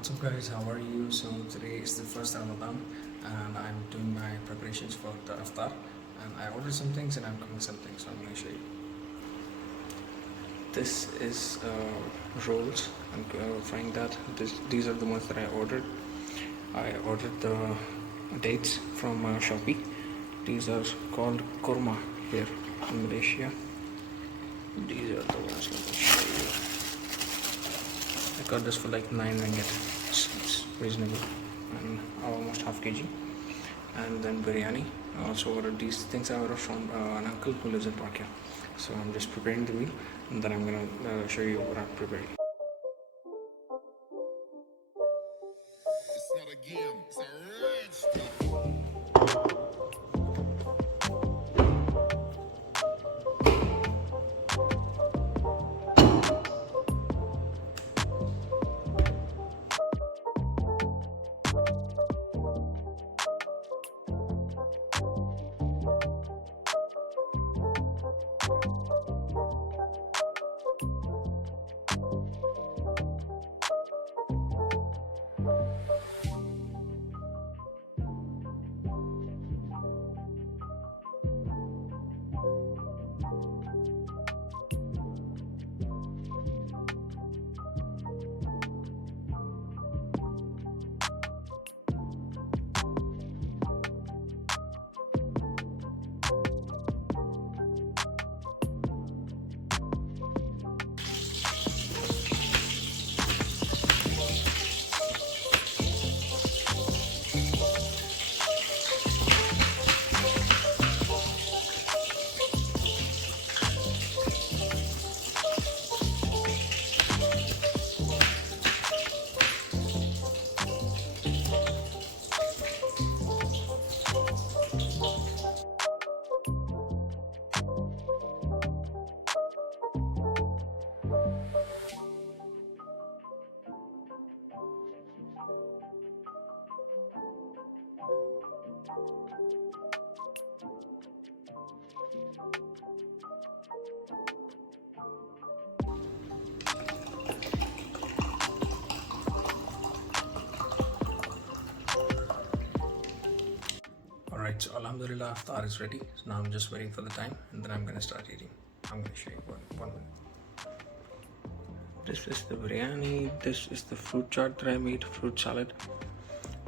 What's up guys, how are you? So today is the first Ramadan and I'm doing my preparations for the Iftar, and I ordered some things and I'm cooking some things, so I'm going to show you. This is rolls. I'm frying that. These are the ones that I ordered. I ordered the dates from Shopee. These are called korma here in Malaysia. These are the ones, let me show you. I got this for like 9 ringgit. It's reasonable, and almost half kg. And then biryani. I also ordered these things. I ordered from an uncle who lives in Parkia. So I'm just preparing the meal, and then I'm gonna show you what I'm preparing. It's not a game, it's a rich thing. Alright, so Alhamdulillah, Iftar is ready. So now I'm just waiting for the time, and then I'm gonna start eating. I'm gonna show you one minute. This is the biryani. This is the fruit chaat that I made, fruit salad.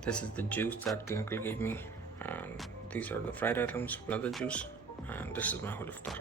This is the juice that the uncle gave me, and these are the fried items, another juice, and this is my whole Iftar.